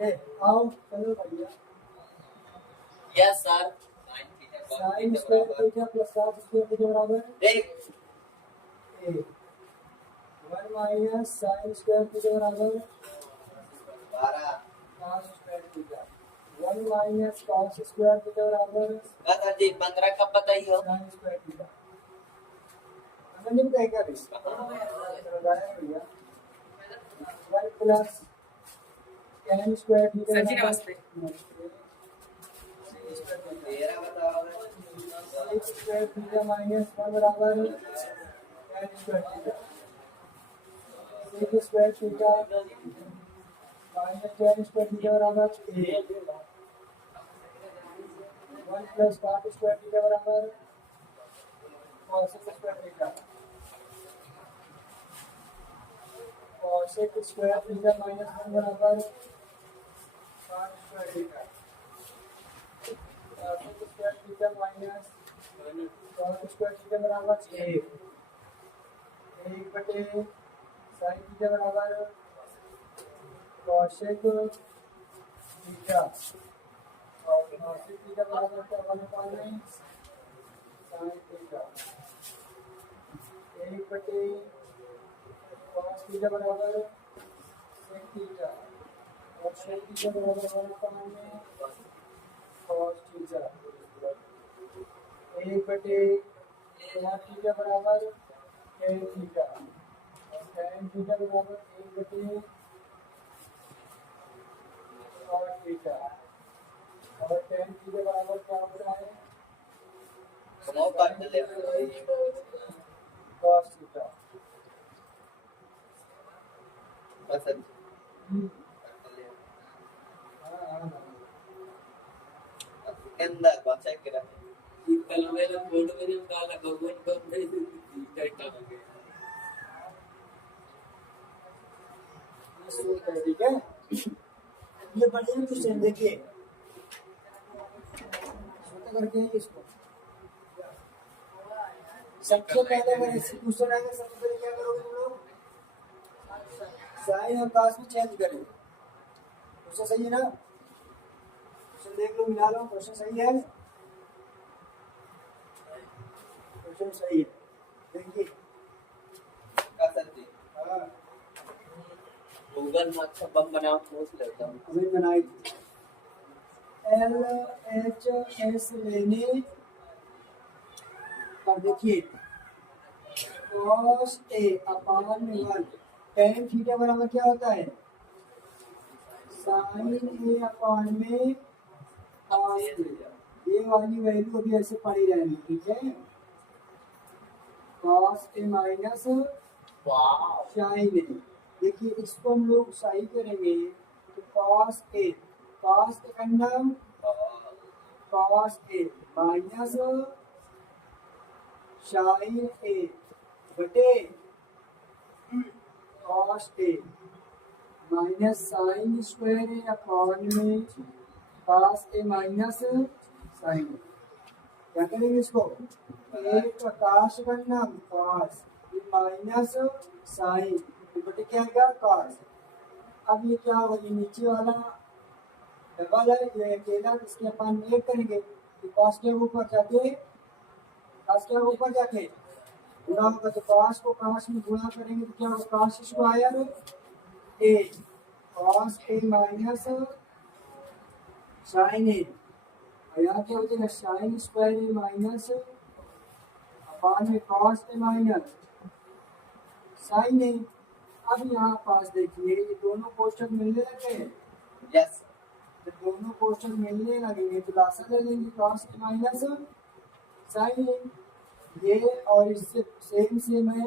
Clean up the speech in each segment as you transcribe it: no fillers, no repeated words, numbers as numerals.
ए आओ चलो भैया। Yes sir. Sign square theta plus cos square theta बराबर देख ए 1 माइनस साइन स्क्वायर थीटा बराबर 12 cos square theta 1 minus cos square theta बराबर सर जी 15 कब बताइए साइन स्क्वायर थीटा। अगर नहीं बताएगा भी चलो गाया भैया 1 plus tan square theta sir ji बराबर नमस्ते। तेरा बताओ sec स्क्वायर थीटा माइनस 1 बराबर tan square theta sec square theta minus tan square theta बराबर 1 प्लस cot स्क्वायर थीटा बराबर cos square theta cosec square theta minus 1 बराबर cot square theta cosec square theta minus cot square theta बराबर 1 बटे sin theta बराबर cosec theta और cosec theta बराबर क्या होने वाला है sin थीटा 1 बटे cos थीटा बराबर sec थीटा और sec थीटा बराबर होने वाला है cos थीटा 1 बटे cos थीटा बराबर tan थीटा और tan थीटा बराबर 1 बटे cos थीटा और tan थीटा बराबर क्या होता है स्मोक कर ले cos थीटा। बस सर अंदर बच्चा करा कल मेरा फोटो में निकाला गवर्नमेंट को डाटा हो गया। ठीक है ये बढ़िया क्वेश्चन देखिए छोटा करके इसको सबसे पहले अगर ऐसे क्वेश्चन आएगा सबसे पहले क्या करोगे तुम लोग साइन और cos में चेंज करेंगे। क्वेश्चन सही है ना क्वेश्चन देख लो मिला लो क्वेश्चन सही है क्वेश्चन सही है देखिए का सर जी हाँ गूगल में अच्छा बम बनाओ सोच लेता हूँ अभी बनाई LHS लेने पर देखिए cos A upon 1 tan theta बराबर क्या होता है sin A अपान में cos A। ये वाली वैल्यू अभी ऐसे पड़ी रहेगी ठीक है cos A माइनस वाह sin A। देखिए इसको हम लोग सही करेंगे तो cos A का नाम cos A minus sin A बटे cos A minus sin square A upon में cos A माइनस sin। क्या करेंगे इसको एक प्रकाश का नाम cos माइनस sin बटे क्या आएगा cos। अब ये क्या होगा ये नीचे वाला डबल है ये अकेला इसके अपन एक करेंगे तो cos के ऊपर जाके cos के ऊपर जाके गुणा होगा तो cos को cos में गुणा करेंगे तो क्या होगा cos square A cos A minus sin A और यहाँ क्या हो जाएगा sin स्क्वायर A माइनस अपान में cos A minus sin A। अब यहाँ पास देखिए ये दोनों कोष्ठक मिलने लगे हैं यस तो दोनों कोष्ठक मिलने लगेंगे तो लासा ले लेंगे cos A minus sin A। ये और इससे सेम है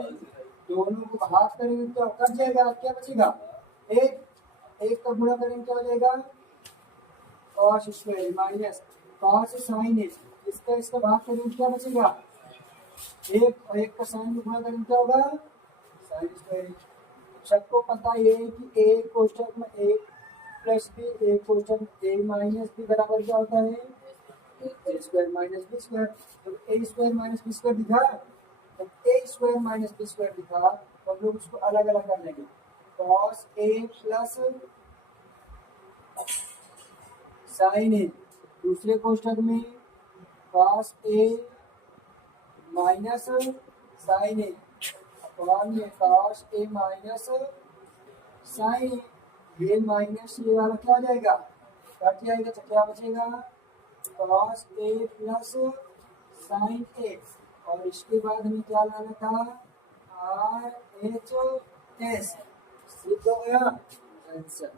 दोनों को भाग करेंगे तो कट जाएगा क्या बचेगा एक का गुणा करेंगे क्या हो जाएगा cos square minus cos sin A। इसका भाग करेंगे क्या बचेगा एक और एक का साइन गुणा करेंगे क्या होगा sin स्क्वायर। सबको पता ये है कि a कोष्ठक में a प्लस b a कोष्ठक में a माइनस b बराबर क्या होता है a square minus b square. जब a square minus b square दिखा जब a square minus b square दिखा तो हम लोग उसको अलग अलग कर लेंगे cos a प्लस साइन ए, दूसरे कोष्ठक में cos A minus sign A upon में कॉस ए माइनस साइन ए, ये माइनस ये वाला क्या हो जाएगा, कट जाएगा, तो क्या बचेगा कॉस ए प्लस साइन ए, और इसके बाद हमें क्या लाना था आर एच एस, सिद्ध हो गया आंसर।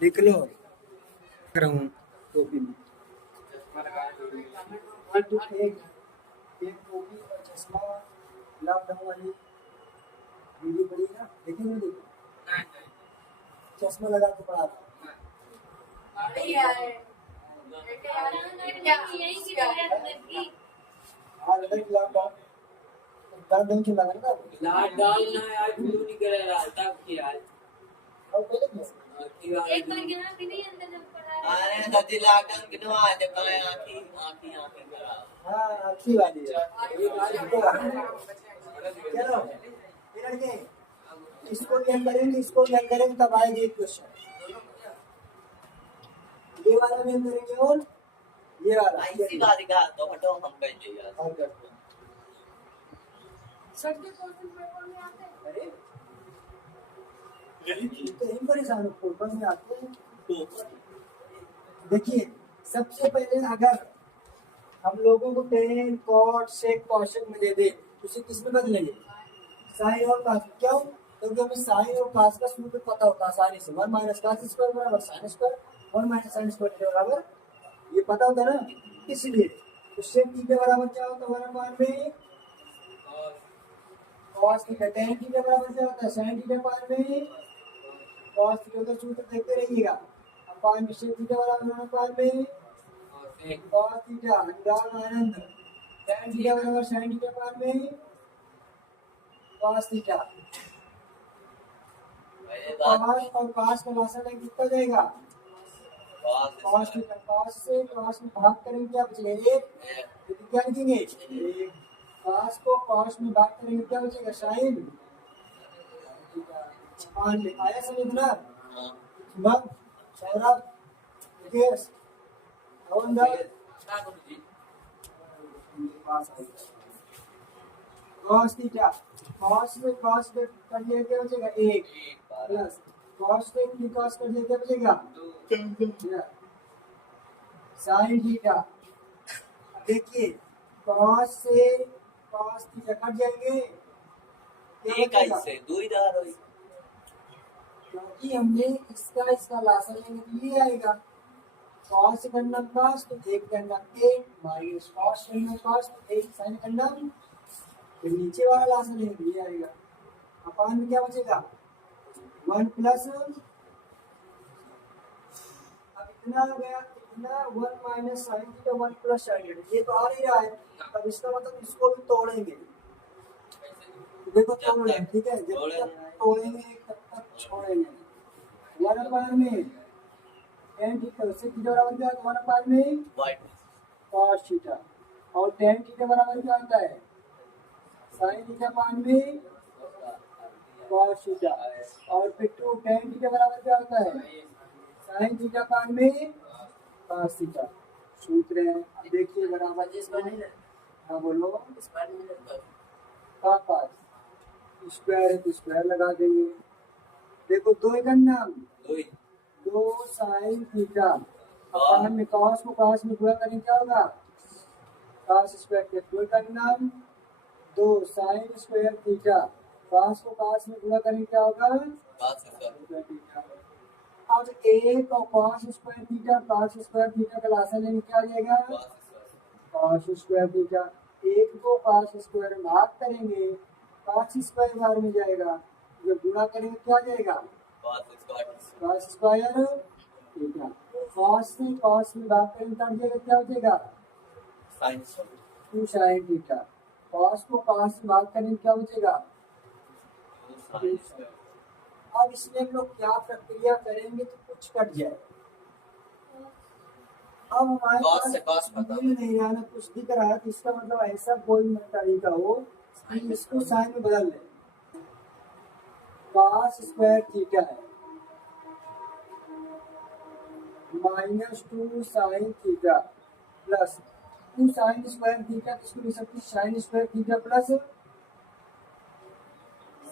लिख लो कराऊं टोपी में एक टोपी और चश्मा लॉकडाउन वाली वीडियो बड़ी ना, देखी नहीं देखी, चश्मा लगा के पढ़ा था। हाँ लॉकडाउन लॉकडाउन की लगा ना, लॉकडाउन ना आज शुरू नहीं कर रहा तब किया आज और पहले क्या एक बार यहाँ भी नहीं अंदर जब पड़ा अरे सती लॉकडाउन कितना आज कहाँ आँखी आँखी आँखी करा हाँ अच्छी वाली है। चलो ये लड़के इसको ध्यान करेंगे, इसको ध्यान करेंगे तब आएगी एक क्वेश्चन, ये वाला ध्यान करेंगे और ये वाला ऐसी बात का तो हटो हम कर दिया और करते हैं। सर के क्वेश्चन पेपर में आते हैं। अरे तो इन परेशान पेपर में आते हैं। देखिए सबसे पहले अगर हम लोगों को टेन कॉट सेक कॉशक में दे दे तो उसे किस में बदलेंगे, साइन और कास। क्यों? क्योंकि हमें साइन और कास का सूत्र पता होता है आसानी से, 1 माइनस कास स्क्वायर बराबर sine square, 1 minus sine square बराबर, ये पता होता है ना, इसलिए तो सेक थीटा बराबर क्या होता है 1 में कॉस थीटा, टेन थीटा बराबर क्या होता है साइन थीटा पार में कॉस थीटा का सूत्र देखते रहिएगा, अपान में सेक थीटा बराबर पार में कॉस थीटा अंडान आनंद, tan थीटा बराबर sin थीटा पार में cos थीटा, cos और cos का भाषा में कितना जाएगा cos थीटा, cos से cos में भाग करेंगे क्या बचेगा एक, तो क्या लिखेंगे एक, cos को cos में भाग करेंगे क्या बचेगा sin थीटा। में आया समझ ना, मग Saurabh Vikesh cos theta, cos में cos कर दिया क्या बचेगा एक प्लस cos से cos कर दिया क्या बचेगा sin थीटा। देखिए cos से cos थीटा कट जाएंगे एक ऐसे दो ही दार हुई क्योंकि हमने इसका लासा लेंगे तो ये आएगा cos करना cos तो एक करना एक माइनस cos करना cos तो एक sin करना, फिर नीचे वाला लासा लेंगे ये आएगा, अपान में क्या बचेगा 1 प्लस, अब इतना आ गया इतना 1 minus sin theta 1 plus sin theta, ये तो आ नहीं रहा है, अब इसका मतलब इसको भी तोड़ेंगे, देखो तोड़ लें ठीक है, जब तक तोड़ेंगे तब तक छोड़ेंगे 1 अपान में tan थीटा उससे थीटा बराबर क्या होता है 1 अपान में cos थीटा, और tan थीटा बराबर क्या होता है sin थीटा अपान में cos थीटा, और फिर 2 tan थीटा बराबर क्या होता है sin थीटा अपान में cos थीटा। सूत्र है देखिए बराबर इसमें, हाँ बोलो का पास स्क्वायर है तो स्क्वायर लगा देंगे, देखो दो एक नाम दो साइन थीटा अपान में cos को cos में गुणा करेंगे क्या होगा cos स्क्वायर के, दो का नाम दो साइन स्क्वायर थीटा cos को cos में गुणा करेंगे क्या होगा थीटा। अब एक और cos square theta cos square theta का लासा लेंगे क्या आ जाएगा cos स्क्वायर थीटा, एक को cos स्क्वायर में भाग करेंगे cos स्क्वायर बाहर में जाएगा, जब गुणा करेंगे क्या आ जाएगा cos स्क्वायर थीटा, cos से cos में भाग करेंगे तब जाएगा क्या हो जाएगा 2 sin थीटा, cos को cos से भाग करेंगे क्या बचेगा। अब इसमें हम लोग क्या प्रक्रिया करेंगे तो कुछ कट जाए, अब हमारे पास मिल नहीं रहा ना कुछ दिख रहा है, तो इसका मतलब ऐसा कोई तरीका हो कि इसको साइन में बदल लें, कॉस स्क्वायर थीटा है -2 sine theta plus 2 sign square theta, इसको लिख सकते हैं sign square theta plus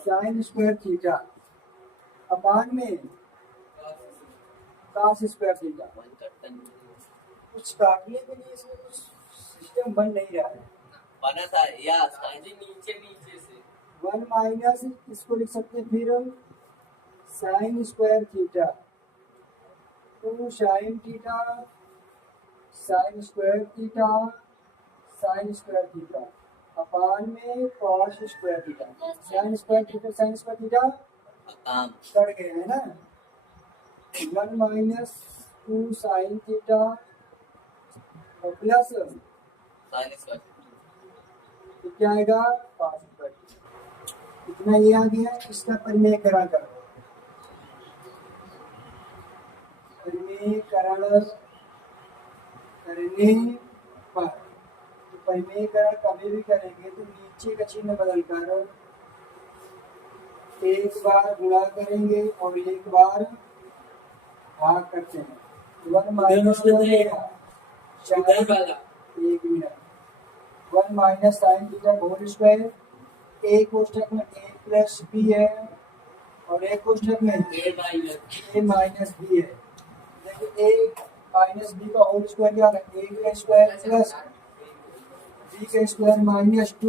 sine square theta upon में कॉस स्क्वायर थीटा। कुछ काटने के लिए इसमें कुछ सिस्टम बन नहीं रहा है। बना था या नीचे से 1 माइनस इसको लिख सकते हैं फिर sine square theta 2 sine theta sine square theta sine square theta upon में cos square theta. Sine square theta काम कट गए है ना। 1 माइनस 2 साइन थीटा और प्लस साइन स्क्वायर तो क्या आएगा कॉस स्क्वायर थीटा। इतना ये आ गया। इसका परिमेयकरण करो। परिमेयकरण करने पर तो परिमेयकरण कभी भी करेंगे तो नीचे का चिन्ह बदलकर एक बार गुणा करेंगे और एक बार भाग करते हैं। 1 माइनस इधर वाला 1 मिनट 1 minus sine theta whole square a कोष्ठक में a प्लस बी है और एक कोष्ठक में a माइनस बी है। देखिए a माइनस बी का होल स्क्वायर क्या है a का स्क्वायर प्लस b का square minus 2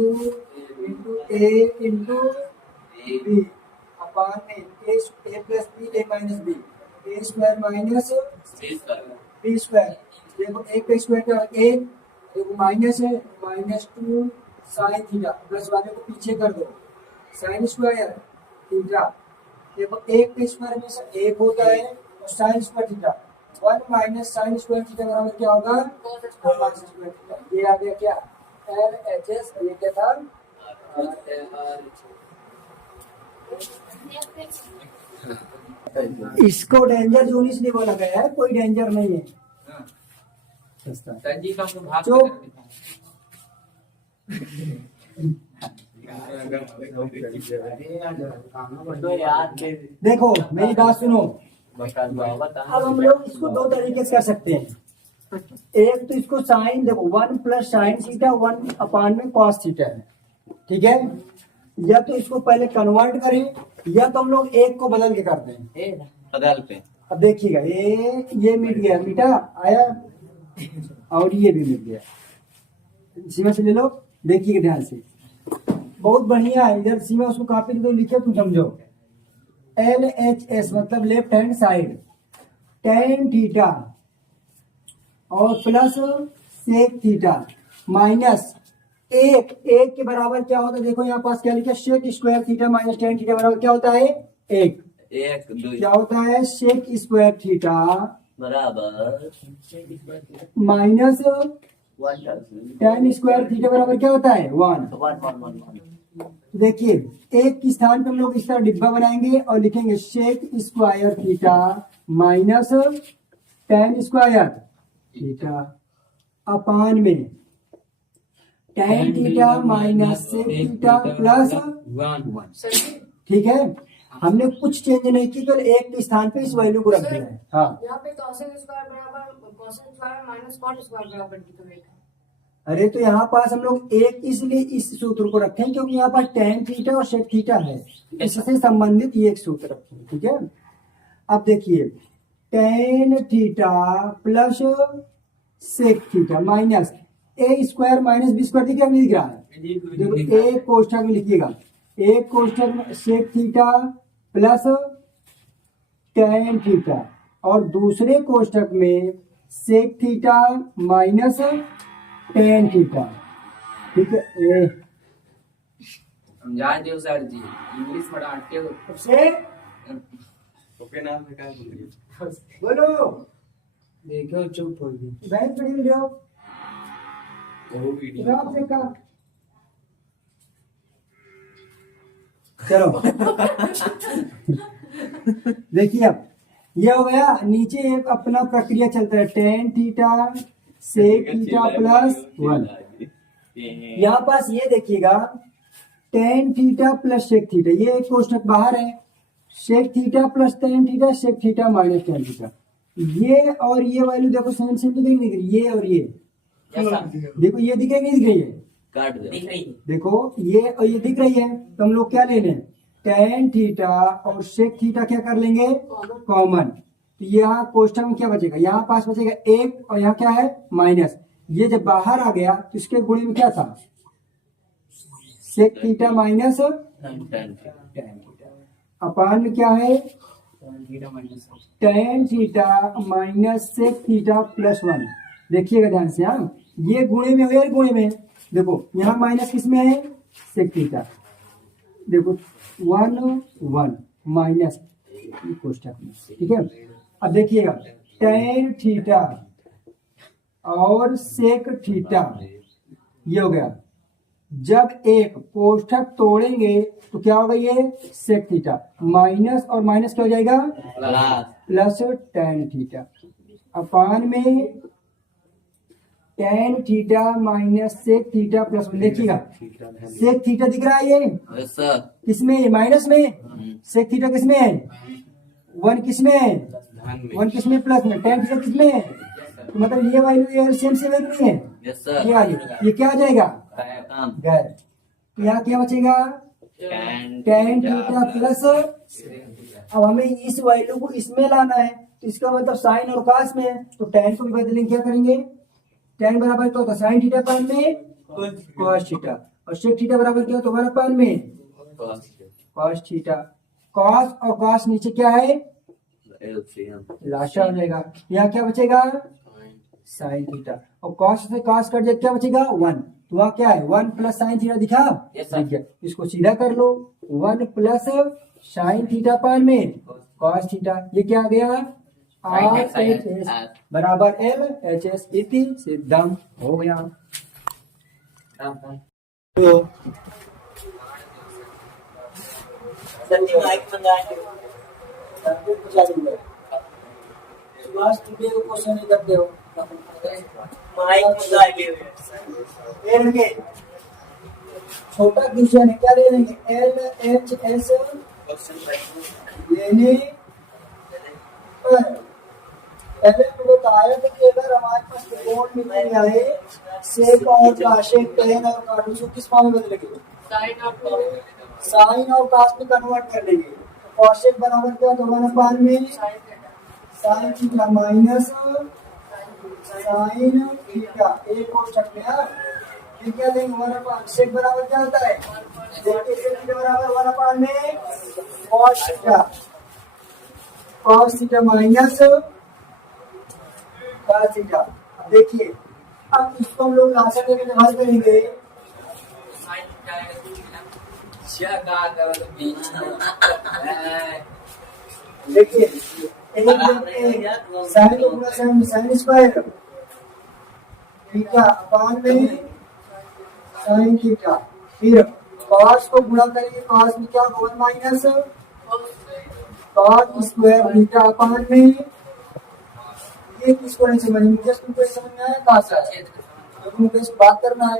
into a into b upon में a plus B a minus B a square minus b square. देखो a का स्क्वायर क्या है 1 देखो माइनस है -2 साइन थीटा प्लस वाले को पीछे कर दो साइन स्क्वायर थीटा। देखो 1 के स्क्वायर में से 1 होता है और sign square theta 1 minus sign square theta बराबर क्या होगा कॉस स्क्वायर थीटा। ये आ गया क्या LHS। ये क्या था इसको डेंजर जोन इसलिए बोला गया है, कोई डेंजर नहीं है। संजी का हम भाग जो तो यार देखो मेरी बात सुनो। अब हम लोग इसको दो तरीके से कर सकते हैं। एक तो इसको साइन देखो 1 प्लस साइन थीटा 1 अपान में कॉस थीटा है, ठीक है। या तो इसको पहले कन्वर्ट करें या तो हम लोग एक को बदल के करते हैं बदल पे। अब देखिएगा ये मिट गया मिटा आया और ये भी मिट गया। सीमा से ले लो देखिएगा ध्यान से बहुत बढ़िया है। इधर सीमा उसको कॉपी तो लिखे तुम समझो। LHS मतलब left hand side tan theta और प्लस सेक थीटा माइनस एक के बराबर क्या होता है। देखो यहाँ पास क्या लिखा sec square theta minus tan theta बराबर क्या होता है 1 क्या होता है सेक स्क्वायर थीटा बराबर माइनस tan स्क्वायर थीटा बराबर क्या होता है 1। देखिए एक के स्थान पे हम लोग इस तरह डिब्बा बनाएंगे और लिखेंगे sec square theta minus tan square theta upon में tan theta minus sec theta plus 1। ठीक है हमने कुछ चेंज नहीं की केवल एक के स्थान पे इस वैल्यू को रख दिया है। हाँ यहाँ पे cosec स्क्वायर बराबर cosec square minus cot square बराबर की तो अरे तो यहाँ पास हम लोग एक इसलिए इस सूत्र को रखे हैं क्योंकि यहाँ पास tan थीटा और sec थीटा है, इससे संबंधित ये एक सूत्र रखे हैं। ठीक है अब देखिए tan theta plus sec theta minus a square minus b square दिख रहा है। देखो एक कोष्ठक में लिखिएगा एक कोष्ठक में sec theta plus tan theta और दूसरे कोष्ठक में sec theta minus tan theta. ठीक है समझा दो सर जी इंग्लिश पढ़ाते हो से ओके नाम है क्या बोलो देखो चुप हो गई बैंक पढ़ी मिल जाओ वो वीडियो जवाब से का चलो देखिए अब ये हो गया। नीचे एक अपना प्रक्रिया चलता है tan theta sec theta plus 1। यहाँ पास ये देखिएगा tan theta plus sec theta ये एक कोष्ठक बाहर है sec theta plus tan theta, sec theta minus tan theta. ये और ये वैल्यू देखो सेम सेम दिख रही, ये और ये देखो, ये दिख रही नहीं दिख रही है, काट दे दिख रही है। देखो ये और ये दिख रही है, तो हम लोग क्या ले लें, टेन थीटा और सेक थीटा क्या कर लेंगे कॉमन। तो यहाँ कोष्ठक में क्या बचेगा, यहाँ पास बचेगा एक और यहाँ क्या है माइनस। ये जब बाहर आ गया तो इसके गुणे में क्या था, sec theta minus tan theta, upon में क्या है tan theta minus sec theta plus one. देखिएगा ध्यान से, हाँ ये गुणे में हो या गुणे में, देखो यहाँ माइनस किस में है सेक थीटा, देखो वन वन माइनस कोष्ठक में, ठीक है। अब देखिएगा टेन थीटा और सेक थीटा ये हो गया, जब एक कोष्ठक तोड़ेंगे तो क्या होगा, ये सेक थीटा माइनस और माइनस क्या हो जाएगा प्लस टेन थीटा, अपान में tan theta minus sec theta plus one. देखिएगा सेक थीटा दिख रहा है, ये किसमें है माइनस में, सेक थीटा किसमें है वन, किसमें है वन, किसमें प्लस में, टेन थीटा किसमें है, तो मतलब ये वैल्यू एलसीएम से वैल्यू नहीं है, ये वाली, ये क्या आ जाएगा गैर। तो यहाँ क्या बचेगा टेन थीटा प्लस, अब हमें इस वैल्यू को इसमें लाना है, तो इसका मतलब साइन और कास में है, तो टेन को भी बदलेंगे, क्या करेंगे टेन बराबर क्या होता है साइन थीटा पान में कॉस थीटा, और सेक थीटा बराबर क्या होता है हमारा पान में कॉस थीटा। कॉस और कॉस नीचे क्या है लाशा हो जाएगा, यहाँ क्या बचेगा साइन थीटा, और कॉस से कॉस कट जाए क्या बचेगा वन, तो वहाँ क्या है वन प्लस साइन थीटा दिखा, इसको सीधा कर लो, वन प्लस साइन थीटा पान में कॉस थीटा, ये क्या आ गया आर एच एस बराबर एल एच एस इति सिद्धम हो गया। सच्ची माइक मंगाएंगे। सुभाष तुम को क्वेश्चन नहीं करते हो, माइक मंगाएंगे। ले लेंगे छोटा क्वेश्चन है, क्या ले लेंगे एल एच एस लेने पर पहले तो बताया था कि अगर हमारे पास त्रिकोण नहीं आए सेक और काशेक टेन और काटू को किस फॉर्म में बदलेंगे साइन और कास में कन्वर्ट कर लेंगे, तो काशेक बराबर क्या तो वन अपान में sine theta minus sine theta एक और चक में, ये क्या देंगे वन अपान सेक बराबर क्या होता है देखिए सेक थीटा बराबर वन अपान में cos theta minus cos theta. देखिए अब इसको हम लोग लाशा लेके हल करेंगे, देखिए साइन को पूरा साइन स्क्वायर थीटा अपान में साइन थीटा, फिर कॉस को गुणा करेंगे, कॉस में क्या one minus cos square theta upon में, ये किसको नहीं समझ में, जस्ट तुमको समझ में आया कहाँ से आया, तो तुमको इस बात करना है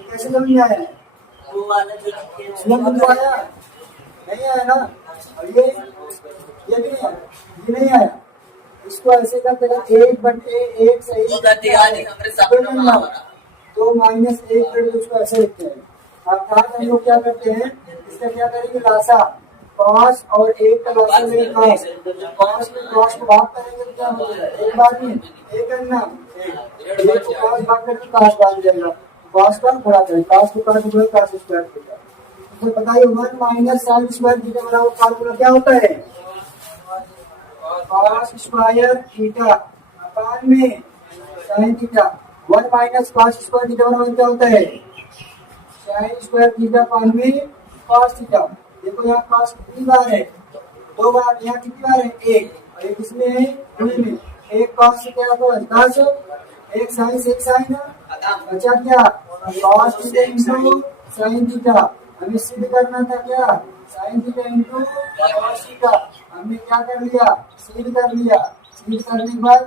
कैसे समझ में आया, वो वाला जो इसमें तुमको आया नहीं आया ना, और ये भी नहीं आया, ये नहीं आया, इसको ऐसे करते करते एक बटे एक सही दो माइनस एक बटे उसको ऐसे लिखते हैं, अर्थात हम लोग क्या करते हैं इसका क्या करेंगे लाशा कॉस और एक का लाशा लेंगे कॉस, कॉस में कॉस को भाग करेंगे तो क्या होगा एक बार में एक अन्ना एक को कॉस भाग करके कॉस बन जाएगा, कॉस का गुणा करें कॉस को कॉस गुणा कॉस स्क्वायर थीटा, तो बताइए one minus sign square theta बराबर फार्मूला क्या होता है कॉस स्क्वायर थीटा अपान में sine theta, one minus cos square theta बराबर क्या होता है साइन स्क्वायर थीटा अपान में कॉस थीटा। देखो यहाँ कॉस कितनी बार है दो बार, यहाँ कितनी बार है एक, और एक इसमें है गुणे में, एक कॉस से क्या होगा 10 एक साइन से एक साइन बचा क्या cos theta into sine theta, हमें सिद्ध करना था क्या sine theta into cos theta, हमने क्या कर लिया सिद्ध कर लिया, सिद्ध करने के बाद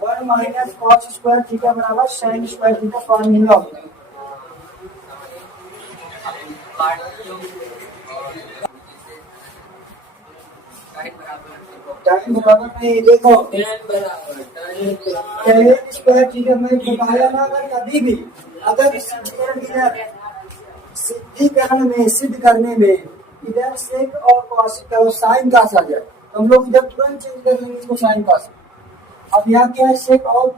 one square minus cos square theta बराबर साइन स्क्वायर थीटा फॉर्मूला होता है। टाइम बराबर नहीं, देखो टेन स्क्वायर थीटा में बताया ना, अगर कभी भी अगर सिद्धीकरण में सिद्ध करने में इधर सेक और कॉस और साइन कास आ जाए तो हम लोग इधर तुरंत चेंज कर लेंगे इसको साइन कास। अब यहाँ क्या है, सेक और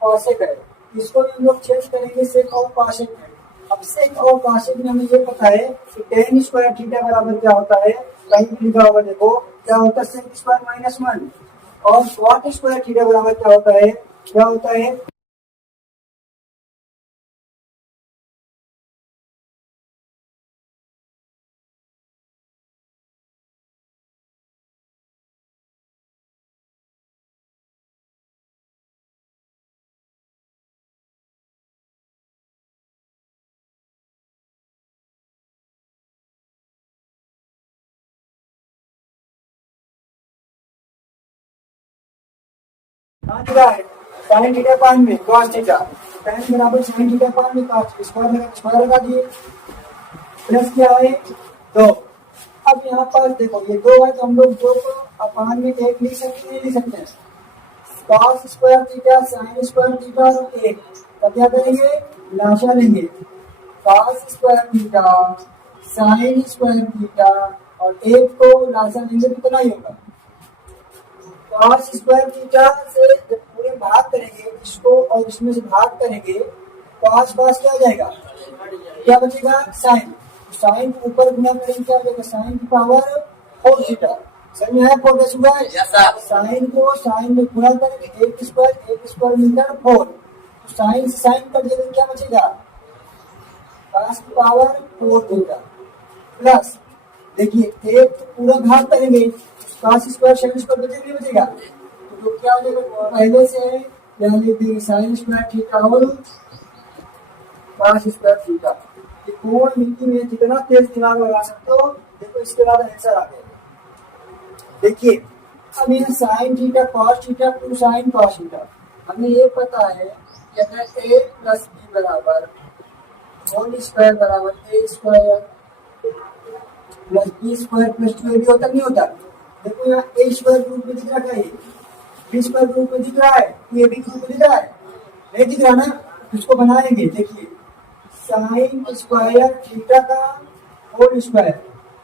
कॉसेक है, इसको भी हम लोग चेंज करेंगे सेक और कॉसेक में। अब सेक और कॉसेक में हमें ये पता है कि टेन स्क्वायर थीटा बराबर क्या होता है, कहीं भी लिखा होगा देखो क्या होता है, सेक स्क्वायर माइनस 1। और कॉट स्क्वायर थीटा बराबर क्या होता है, क्या होता है, साइन थीटा पान में कॉस थीटा, tan बराबर साइन थीटा पान में कॉस स्क्वायर लगा दिए, प्लस क्या है 2। अब यहाँ पर देखो ये 2 है तो हम लोग 2 को अपान में 1 लिख सकते हैं, लिख सकते हैं। Cos square theta sine square theta और 1 का क्या करेंगे, लाशा लेंगे। Cos square theta sine square theta और 1 को लाशा लेंगे तो कितना ही होगा, कॉस स्क्वायर थीटा से जब पूरे भाग करेंगे इसको और इसमें से भाग करेंगे, कॉस कॉस क्या हो जाएगा, क्या बचेगा साइन, साइन के ऊपर गुना करेंगे क्या हो जाएगा, साइन की पावर 4 थीटा। समझ में आया प्रोग्रेस हुआ है, साइन को साइन में गुना करेंगे 1 स्क्वायर मिलकर 4, तो साइन से साइन कट जाएगा, क्या बचेगा कॉस की पावर 4 थीटा प्लस, देखिए 1 पूरा भाग करेंगे कॉस स्क्वायर साइन स्क्वायर बचेगा, बचेगा तो क्या हो जाएगा, पहले से है यहाँ लिख देंगे साइन स्क्वायर थीटा और कॉस स्क्वायर थीटा। ये कोण मिलती में जितना तेज दिमाग लगा सकते हो, देखो इसके बाद आंसर आ गया। देखिए अब ये sine theta cos theta two sine cos theta, हमें ये पता है कि अगर a प्लस बी बराबर होल स्क्वायर बराबर A square plus B square plus 2ab होता नहीं होता, देखो यहाँ ए स्क्वायर ग्रुप में दिख रहा है, बी स्क्वायर ग्रुप में दिख रहा है, ए बी ग्रुप में दिख रहा है, नहीं दिख रहा ना, इसको बनाएंगे। देखिए साइन स्क्वायर थीटा का होल स्क्वायर,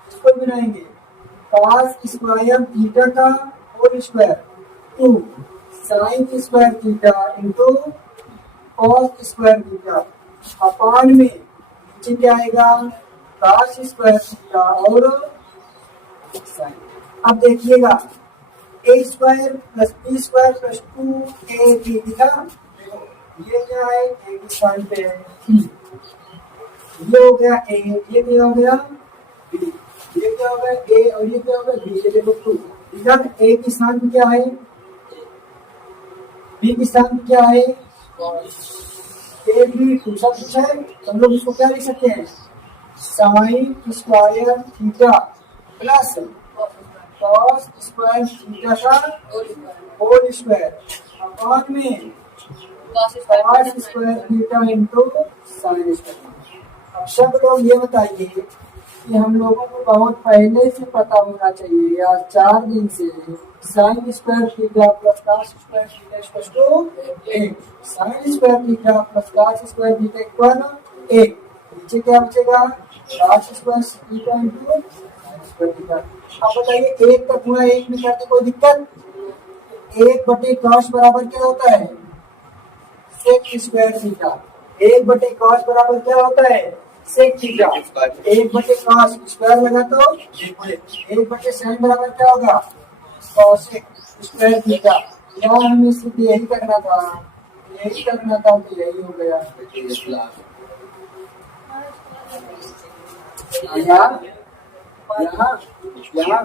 इसको बनाएंगे कॉस स्क्वायर थीटा का whole square two sine square theta into cos square theta upon में नीचे क्या आएगा, कॉस स्क्वायर थीटा और साइन। अब देखिएगा A square plus B square plus 2ab लिखा, ये क्या है ए की स्थान पे है, ये हो गया ए, ये क्या हो गया बी, ये क्या हो गया ए और ये क्या हो गया बी, ये देखो 2 इधर ए की स्थान पे क्या है, बी की स्थान पे क्या है ए बी 2 सब कुछ है, तो हम लोग इसको क्या लिख सकते हैं, sign square theta plus cos square theta का होल स्क्वायर अपान में cos square theta into sine square. अब सब लोग ये बताइए कि हम लोगों को बहुत पहले से पता होना चाहिए, आज 4 दिन से sine square theta plus cos square theta equal to 1, sine square theta plus cos square theta equal 1, नीचे क्या बचेगा cos square theta into sine square theta. अब बताइए 1 का गुणा 1 में करते कोई दिक्कत, 1 बटे कॉस बराबर क्या होता है सेक स्क्वायर थीटा, 1 बटे कॉस बराबर क्या होता है सेक थीटा, 1 बटे कॉस स्क्वायर लगा तो 1 बटे साइन बराबर क्या होगा कॉसेक स्क्वायर थीटा। यहाँ हमें सिर्फ यही करना था, यही करना था तो यही हो गया। यहाँ यहाँ यहाँ